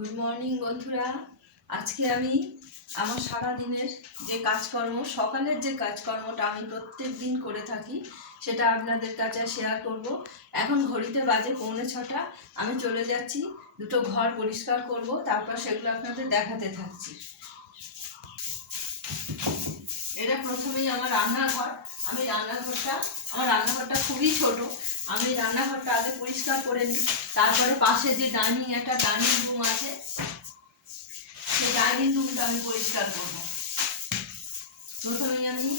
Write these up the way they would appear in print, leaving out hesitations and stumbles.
Good morning বন্ধুরা। আজকে আমি আমার সারা দিনের যে কাজকর্ম, সকালের যে কাজকর্মটা আমি প্রত্যেক দিন করে থাকি সেটা আপনাদের কাছে শেয়ার করব। এখন ঘড়িতে বাজে 6:45। আমি চলে যাচ্ছি, দুটো ঘর পরিষ্কার করব, তারপর সেগুলো আপনাদের দেখাতে থাকছি। এটা প্রথমেই আমার রান্নাঘর। আমার রান্নাঘরটা খুবই ছোট। আমি রান্নাঘরটা আগে পরিষ্কার করে নিই, তারপরে পাশে যে একটা ডাইনিং রুম আছে, সেই ডাইনিং রুমটা আমি পরিষ্কার করব। প্রথমেই আমি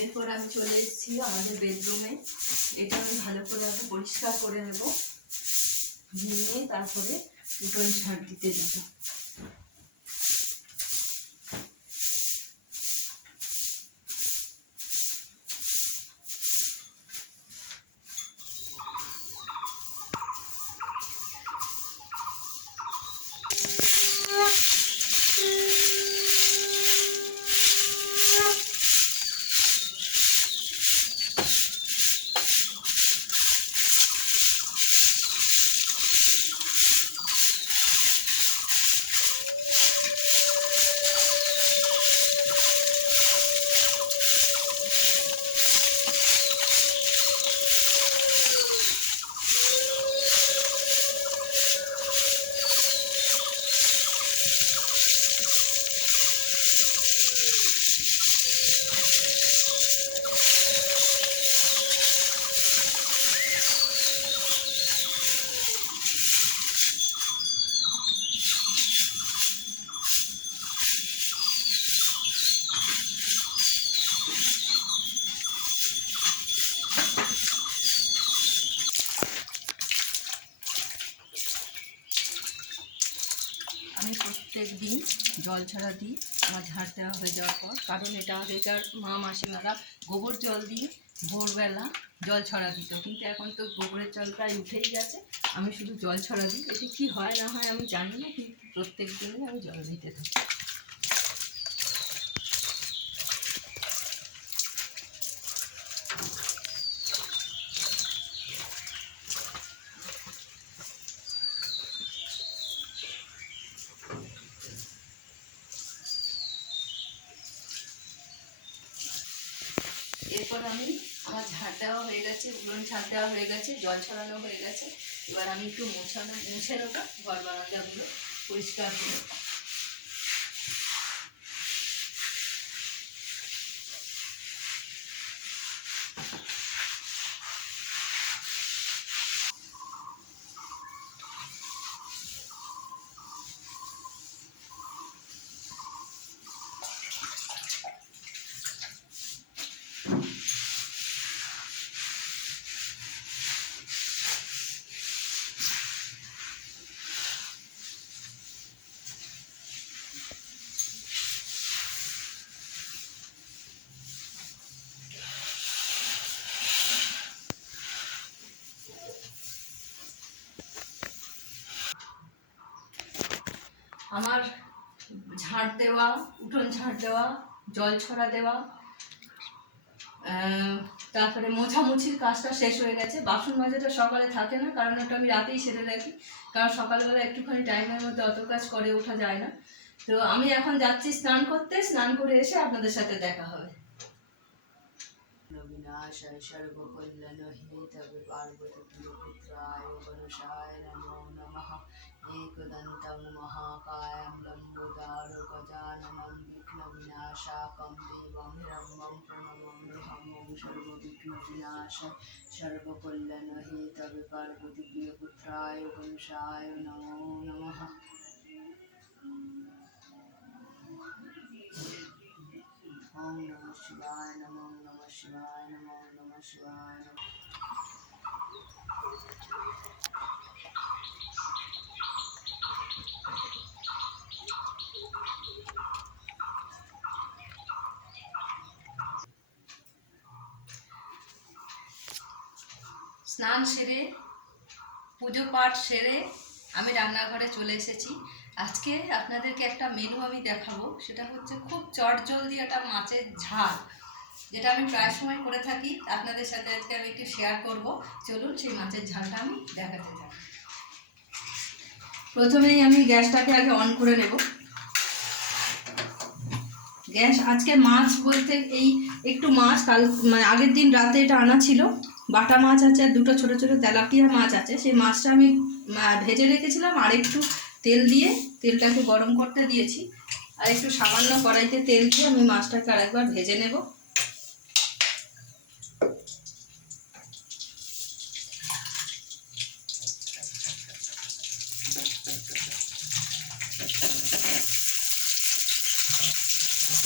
এরপর আমি চলে এসেছি আমাদের বেডরুমে। এটা আমি ভালো করে আগে পরিষ্কার করে নেব, নিয়ে তারপরে উঠোন ঝাড় দিতে যাব। আমি প্রত্যেক দিন জল ছড়া দিই আমার ঝাড় দেওয়া হয়ে যাওয়ার পর, কারণ এটা আগেকার মা মাসিমারা গোবর জল দিয়ে ভোরবেলা জল ছড়া দিত, কিন্তু এখন তো গোবরের জল প্রায় উঠেই গেছে। আমি শুধু জল ছড়া দিই। এটি কী হয় না হয় আমি জানি না, কিন্তু প্রত্যেক দিনই আমি জল দিতে থাকি। এরপর আমার ঝাড় দেওয়া হয়ে গেছে, উনুন ঝাড় দেওয়া হয়ে গেছে, জল ছড়ানো হয়ে গেছে। এবার আমি একটু মুছে নেবো ঘর বারান্দাগুলো পরিষ্কার করে। আমার ঝাড় দেওয়া, উঠোন ঝাড় দেওয়া, জল ছড়া দেওয়া, তারপরে মোছামুছির কাজটা শেষ হয়ে গেছে। বাসন মাজাটা সকালে থাকে না, কারণ ওটা আমি রাতেই সেরে রাখি, কারণ সকালবেলা একটুখানি টাইমের মধ্যে অত কাজ করে ওঠা যায় না। তো আমি এখন যাচ্ছি স্নান করতে, স্নান করে এসে আপনাদের সাথে দেখা হবে। বিনাশায় সর্বকল্যাণ হেতবে পার্বতী পুত্রায় গণেশায় নমো নমঃ। एकदन्तं महाकायं लम्बोदरं गजाननं विघ्नविनाशकाय শাকং দেবং হিরণ্যং প্রণমাম্যহং সর্ববিঘ্নবিনাশায় সর্বকল্যাণহেতবে পার্বতী প্রিয়পুত্রায় গণেশায় নমো নমঃ। ওম নমঃ শিবায় নমঃ নমঃ শিবায় নমঃ নমঃ শিবায় নমঃ। স্নান সেরে পুজো পাঠ সেরে আমি রান্নাঘরে চলে এসেছি। আজকে আপনাদেরকে একটা মেনু আমি দেখাবো, সেটা হচ্ছে খুব চটজলদি একটা মাছের ঝাল, যেটা আমি প্রায় সময় করে থাকি। আপনাদের সাথে আজকে আমি একটু শেয়ার করব। চলুন সেই মাছের ঝালটা আমি দেখাতে চাই। প্রথমেই আমি গ্যাসটাকে আগে অন করে নেব। গ্যাস আজকে মাছ বলতে এই একটু মাছ মানে আগের দিন রাতে এটা আনা ছিল, বাটা মাছ আছে আর দুটো ছোটো ছোটো তেলাপিয়া মাছ আছে। সেই মাছটা আমি ভেজে রেখেছিলাম, আর একটু তেল দিয়ে তেলটাকে গরম করতে দিয়েছি, আর একটু সামান্য কড়াইতে তেল দিয়ে আমি মাছটাকে আরেকবার ভেজে নেব।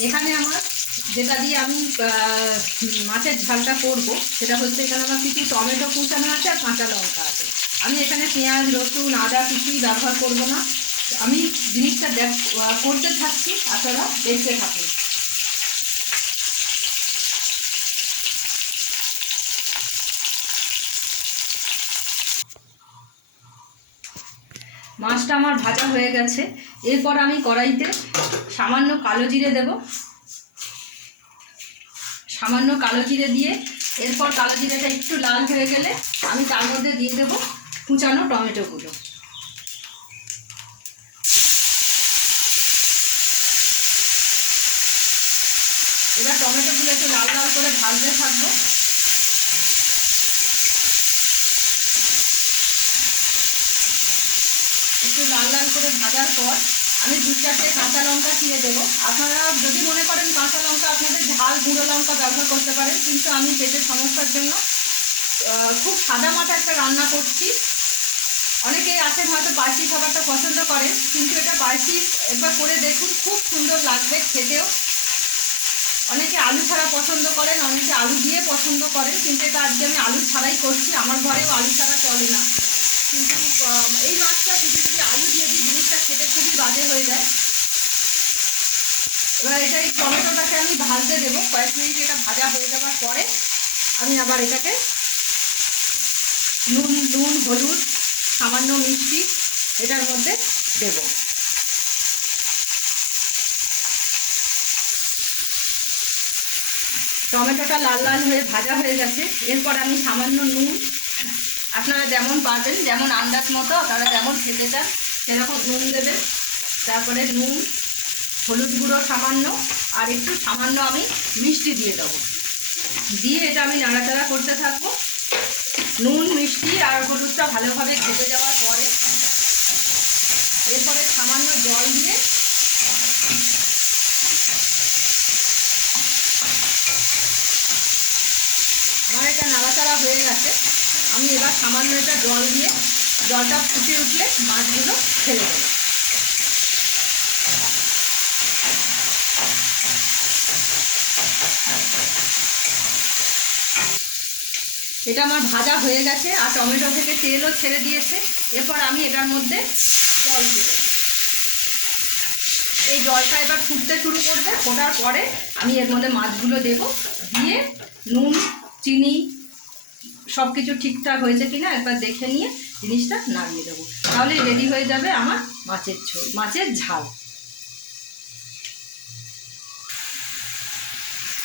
এখানে আমার যেটা দিয়ে আমি মাছের ঝালটা করব সেটা হচ্ছে, এখানে আমার কিছু টমেটো কুচানো আছে আর কাঁচা লঙ্কা আছে। আমি এখানে পেঁয়াজ রসুন আদা কিছুই ব্যবহার করব না। আমি জিনিসটা করতে থাকছি, আপনারা দেখতে থাকুন। মাছটা আমার ভাজা হয়ে গেছে। এরপর আমি কড়াইতে সামান্য কালো জিরে দেব, সামান্য কালো জিরে দিয়ে এরপর কালো জিরেটা একটু লাল হয়ে গেলে আমি তার মধ্যে দিয়ে দেব কুচানো টমেটোগুলো। এবার টমেটোগুলো একটু লাল লাল করে ভাজতে থাকবো। একটু লাল লাল করে ভাজার পর আমি 2-4টে কাঁচা লঙ্কা চিড়ে দেবো। আপনারা যদি মনে করেন কাঁচা লঙ্কা আপনাদের ঝাল গুঁড়ো লঙ্কা ব্যবহার করতে পারেন, কিন্তু আমি পেটের সমস্যার জন্য খুব সাদা মাটা একটা রান্না করছি। অনেকেই আছেন হয়তো বাসি খাবারটা পছন্দ করেন, কিন্তু এটা বাসি একবার করে দেখুন, খুব সুন্দর লাগবে খেতেও। অনেকে আলু ছাড়া পছন্দ করেন, অনেকে আলু দিয়ে পছন্দ করেন, কিন্তু এটা আজকে আমি আলু ছাড়াই করছি। আমার ঘরেও আলু ছাড়া চলে না, কিন্তু এই মাছটা যদি আলু দিয়ে দিই জিনিসটা খেতে খুবই বাজে হয়ে যায়। এবার এটা এই টমেটোটাকে আমি ভাজতে দেবো কয়েক মিনিট। এটা ভাজা হয়ে যাওয়ার পরে আমি আবার এটাকে নুন হলুদ সামান্য মিষ্টি এটার মধ্যে দেব। টমেটোটা লাল লাল হয়ে ভাজা হয়ে গেছে। এরপর আমি সামান্য নুন, আপনারা যেমন পারবেন, যেমন আন্দাজ মতো আপনারা যেমন খেতে চান সেরকম নুন দেবেন। তারপরে নুন হলুদ গুঁড়ো সামান্য, আর একটু সামান্য আমি মিষ্টি দিয়ে দেবো। দিয়ে এটা আমি নাড়াচাড়া করতে থাকবো। নুন মিষ্টি আর হলুদটা ভালোভাবে ঘেটে যাওয়ার পরে এরপরে সামান্য জল দিয়ে আমার এটা নাড়াচাড়া হয়ে গেছে। আমি এবার সামান্য এটা জল দিয়ে, জলটা ফুটে উঠলে মাছগুলো ফেলে দেবো। এটা আমার ভাজা হয়ে গেছে আর টমেটো থেকে তেলও ছেড়ে দিয়েছে। এরপর আমি এটার মধ্যে জল দিয়ে দেবো। এই জলটা এবার ফুটতে শুরু করবে। ফোটার পরে আমি এর মধ্যে মাছগুলো দেব, দিয়ে নুন চিনি সব কিছু ঠিকঠাক হয়েছে কিনা একবার দেখে নিয়ে জিনিসটা নামিয়ে দেবো। তাহলে রেডি হয়ে যাবে আমার মাছের ঝোল, মাছের ঝাল।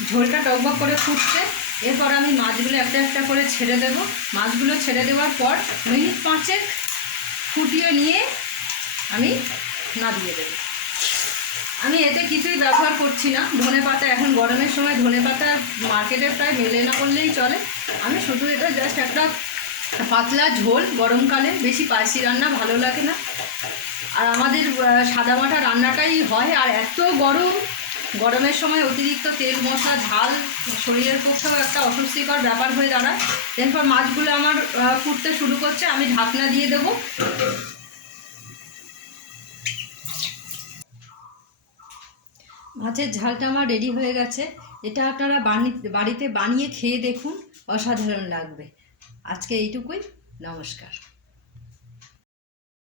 ঝোলটা টকবক করে ফুটছে। এরপর আমি মাছগুলো একটা একটা করে ছেড়ে দেব। মাছগুলো ছেড়ে দেওয়ার পর মিনিট 5 ফুটিয়ে নিয়ে আমি নামিয়ে দেব। আমি এতে কিছুই ব্যবহার করছি না ধনেপাতা। এখন গরমের সময় ধনেপাতা মার্কেটে প্রায় মেলে না বললেই চলে। আমি শুধু এটা জাস্ট একটা পাতলা ঝোল, গরমকালে বেশি স্পাইসি রান্না ভালো লাগে না, আর আমাদের সাদামাটা রান্নাটাই হয়। আর এত গরম গরমের সময় অতিরিক্ত তেল মশলা ঝাল শরীরের পক্ষেও একটা অস্বস্তিকর ব্যাপার হয়ে দাঁড়ায়। এরপর মাছগুলো আমার ফুটতে শুরু করছে, আমি ঢাকনা দিয়ে দেব। মাছের ঝালটা আমার রেডি হয়ে গেছে। এটা আপনারা বাড়িতে বানিয়ে খেয়ে দেখুন, অসাধারণ লাগবে। আজকে এইটুকুই, নমস্কার।